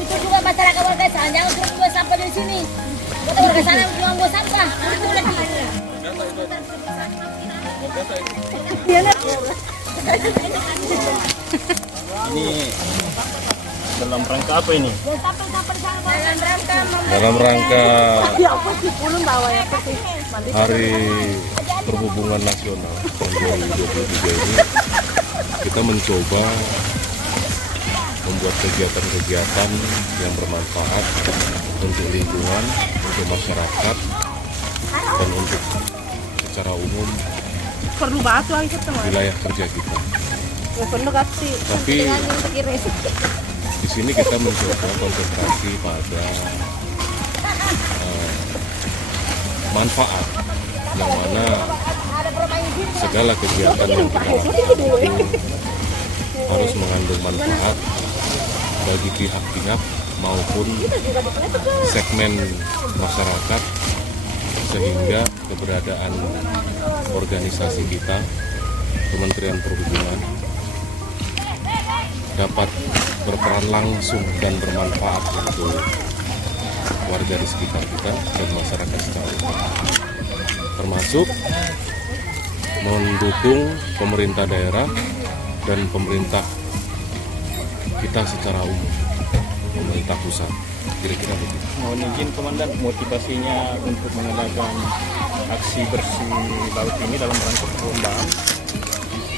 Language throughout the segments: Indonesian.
itu juga masyarakat warga sana jangan suruh buang sampah di sini. Kota warga sana cuma buang sampah. Itu lagi. Ini dalam rangka apa ini? Buang sampah di sana Dalam rangka Hari Perhubungan Nasional tahun 2023 ini, kita mencoba membuat kegiatan-kegiatan yang bermanfaat untuk lingkungan, untuk masyarakat, dan untuk secara umum perlu batu aja teman. wilayah kerja kita. Perlu kasih. Tapi di sini kita mencoba konsentrasi pada manfaat, yang mana segala kegiatan yang kita lakukan itu harus mengandung manfaat bagi pihak-pihak maupun segmen masyarakat, sehingga keberadaan organisasi kita, Kementerian Perhubungan, dapat berperan langsung dan bermanfaat untuk warga di sekitar kita dan masyarakat secara umum, termasuk mendukung pemerintah daerah dan pemerintah kita secara umum, pemerintah pusat. Kira-kira begitu. Mohon izin Komandan, motivasinya untuk mengadakan aksi bersih laut ini dalam rangka perlombaan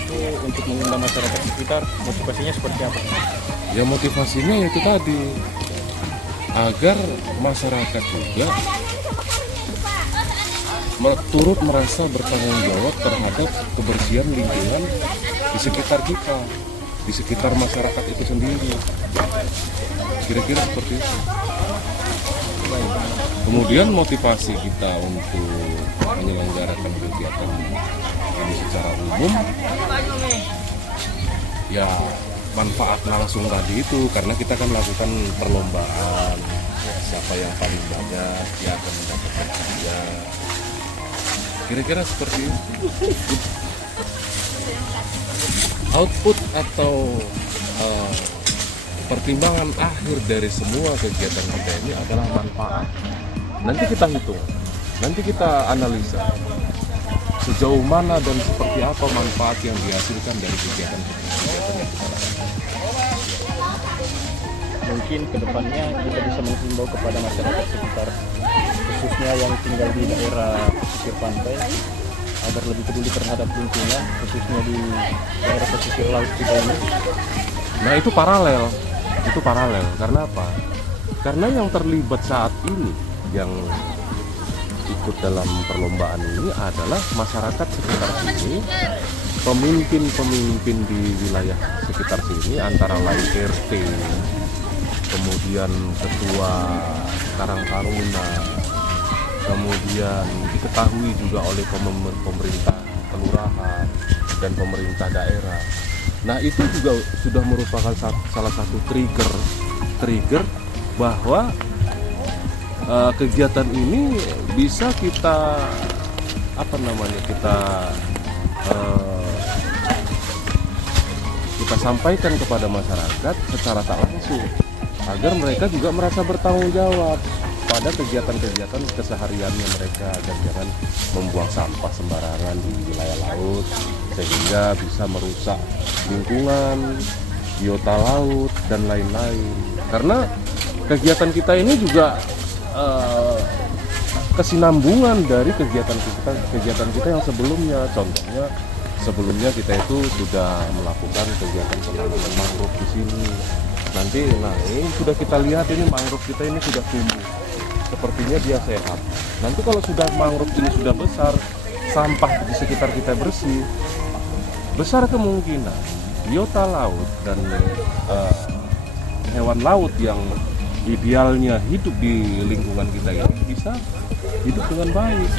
itu untuk mengundang masyarakat sekitar, motivasinya seperti apa? Ya motivasinya itu tadi, agar masyarakat juga turut merasa bertanggung jawab terhadap kebersihan lingkungan di sekitar kita, di sekitar masyarakat itu sendiri. Kira-kira seperti itu. Kemudian motivasi kita untuk menyelenggarakan kegiatan ini secara umum, ya manfaat langsung tadi itu, karena kita kan melakukan perlombaan, siapa yang paling banyak dia akan mendapatkan hadiah. Kira-kira seperti itu. Output atau pertimbangan akhir dari semua kegiatan kita ini adalah manfaat. Nanti kita hitung, nanti kita analisa sejauh mana dan seperti apa manfaat yang dihasilkan dari kegiatan-kegiatan yang kita lakukan. Mungkin kedepannya kita bisa menghimbau kepada masyarakat sekitar, khususnya yang tinggal di daerah pesisir pantai, agar lebih peduli terhadap lingkungan, khususnya di daerah pesisir laut kita ini. Nah itu paralel, karena apa? Karena yang terlibat saat ini, yang ikut dalam perlombaan ini adalah masyarakat sekitar sini, pemimpin-pemimpin di wilayah sekitar sini, antara lain RT, kemudian ketua Karang Taruna, kemudian diketahui juga oleh pemerintah kelurahan dan pemerintah daerah. Nah itu juga sudah merupakan salah satu trigger bahwa kegiatan ini bisa kita kita sampaikan kepada masyarakat secara tak langsung, agar mereka juga merasa bertanggung jawab pada kegiatan-kegiatan kesehariannya mereka, dan jangan membuang sampah sembarangan di wilayah laut sehingga bisa merusak lingkungan, biota laut dan lain-lain. Karena kegiatan kita ini juga kesinambungan dari kegiatan kita yang sebelumnya. Contohnya sebelumnya kita itu sudah melakukan kegiatan penanaman mangrove di sini. Nanti ini sudah kita lihat, ini mangrove kita ini sudah tumbuh, sepertinya dia sehat. Nanti kalau sudah mangrove ini sudah besar, sampah di sekitar kita bersih, besar kemungkinan biota laut dan hewan laut yang idealnya hidup di lingkungan kita ini bisa hidup dengan baik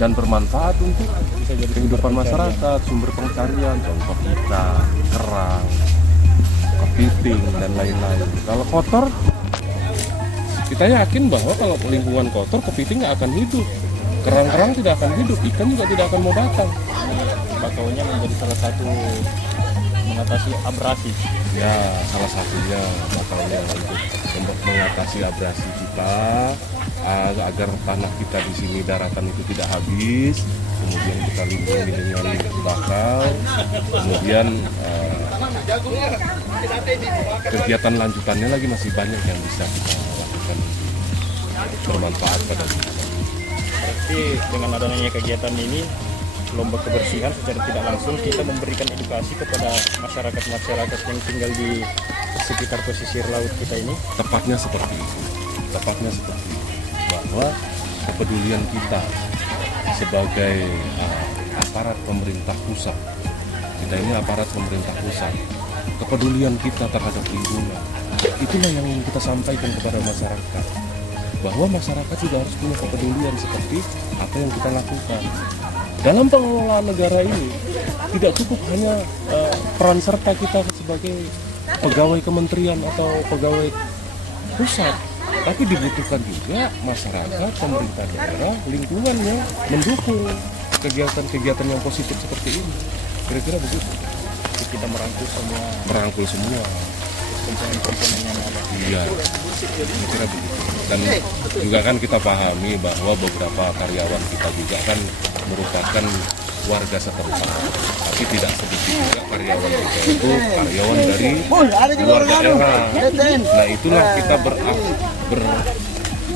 dan bermanfaat untuk kehidupan masyarakat, sumber pencarian, contoh ikan, kerang, kepiting dan lain-lain. Kalau kotor, kita yakin bahwa kalau lingkungan kotor, kepiting nggak akan hidup, kerang-kerang tidak akan hidup, ikan juga tidak akan mau datang. Bakaunya menjadi salah satu mengatasi abrasi. Ya, salah satunya makanya untuk mengatasi abrasi kita agar tanah kita di sini daratan itu tidak habis, kemudian kita lindungi dengan bakau, kemudian kegiatan lanjutannya lagi masih banyak yang bisa kita lakukan bermanfaat pada kita. Berarti dengan adanya kegiatan ini, lomba kebersihan secara tidak langsung kita memberikan edukasi kepada masyarakat yang tinggal di sekitar pesisir laut kita ini. Tepatnya seperti itu, bahwa kepedulian kita sebagai aparat pemerintah pusat, kita ini aparat pemerintah pusat, kepedulian kita terhadap lingkungan, itulah yang ingin kita sampaikan kepada masyarakat, bahwa masyarakat juga harus punya kepedulian seperti apa yang kita lakukan. Dalam pengelolaan negara ini tidak cukup hanya peran serta kita sebagai pegawai kementerian atau pegawai pusat, tapi dibutuhkan juga masyarakat, pemerintah daerah, lingkungannya mendukung kegiatan-kegiatan yang positif seperti ini. Kira-kira begitu. Jadi kita merangkul semua komponen-komponen yang ada. Iya, kira-kira begitu. Dan juga kan kita pahami bahwa beberapa karyawan kita juga kan merupakan warga setempat, tapi tidak sedikit juga karyawan kita itu karyawan dari luar daerah. Nah, itulah kita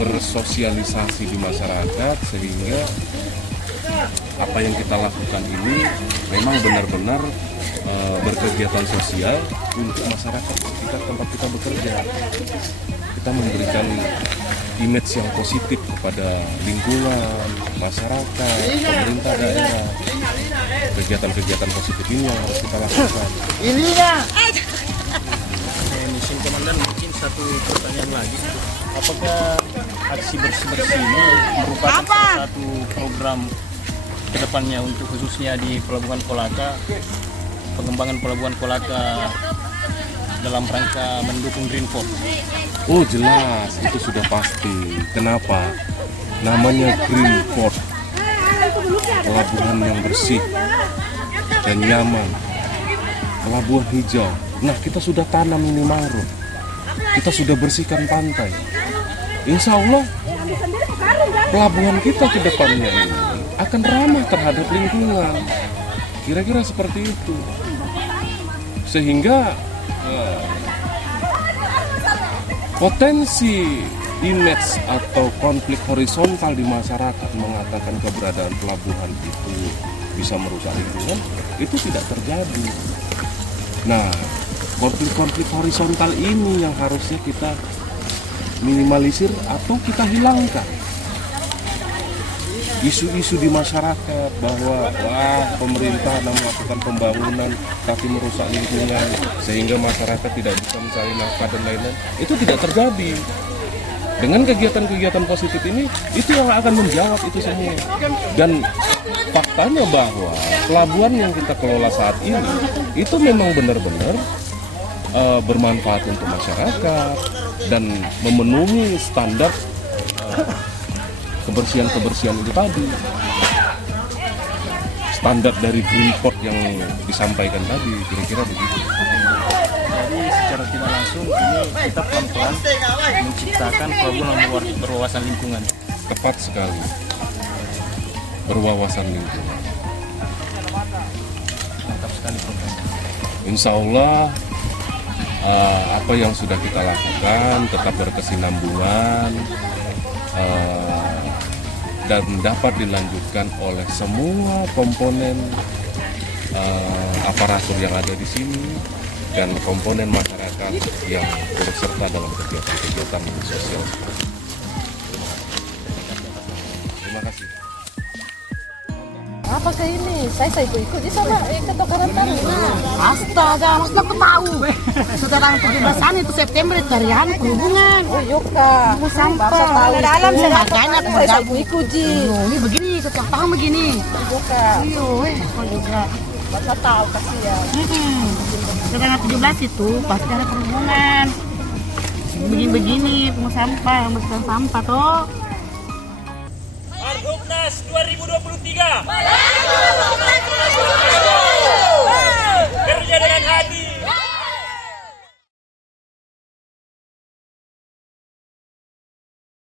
bersosialisasi di masyarakat sehingga apa yang kita lakukan ini memang benar-benar berkegiatan sosial untuk masyarakat kita tempat kita bekerja. Kita memberikan image yang positif kepada lingkungan, masyarakat, pemerintah daerah. Kegiatan-kegiatan positif ini yang harus kita lakukan. Mesin Komandan, mungkin satu pertanyaan lagi. Apakah aksi bersih-bersih ini merupakan salah satu program kedepannya untuk khususnya di Pelabuhan Kolaka, pengembangan Pelabuhan Kolaka dalam rangka mendukung Green Port? Oh jelas, itu sudah pasti. Kenapa? Namanya Green Port, pelabuhan yang bersih dan nyaman, pelabuhan hijau. Nah, kita sudah tanam ini mangrove, kita sudah bersihkan pantai. Insya Allah pelabuhan kita ke depannya ini akan ramah terhadap lingkungan. Kira-kira seperti itu. Sehingga potensi image atau konflik horizontal di masyarakat mengatakan keberadaan pelabuhan itu bisa merusak lingkungan, itu tidak terjadi. Nah, konflik-konflik horizontal ini yang harusnya kita minimalisir atau kita hilangkan. Isu-isu di masyarakat bahwa pemerintah melakukan pembangunan tapi merusak lingkungan sehingga masyarakat tidak bisa mencari nafkah dan lain-lain, itu tidak terjadi. Dengan kegiatan-kegiatan positif ini, itu yang akan menjawab itu semua. Dan faktanya bahwa pelabuhan yang kita kelola saat ini itu memang benar-benar bermanfaat untuk masyarakat dan memenuhi standar kebersihan-kebersihan itu tadi, standar dari Green Port yang disampaikan tadi, kira-kira begitu. Jadi secara tidak langsung ini kita pelan-pelan menciptakan pelabuhan berwawasan lingkungan. Tepat sekali, berwawasan lingkungan. Mantap sekali program. Insya Allah apa yang sudah kita lakukan tetap berkesinambungan dan dapat dilanjutkan oleh semua komponen aparatur yang ada di sini dan komponen masyarakat yang turut serta dalam kegiatan-kegiatan sosial. Terima kasih. Apakah ini? Saya ikut di sana ketua karantina. Astaga, maksudnya aku tahu. Setelah 17-an itu September itu hari perhubungan. Oh Yoka. Aku sampah. Dalam makanya aku bergabung ikut Ji. Ini begini, setiap tahun begini. Yoka. Iyo, aku juga. Bapak tahu kasihan. Setelah 17 itu pasti ada perhubungan. Begini-begini, pengusaha sampah, membersihkan sampah toh. Harhubnas 2023.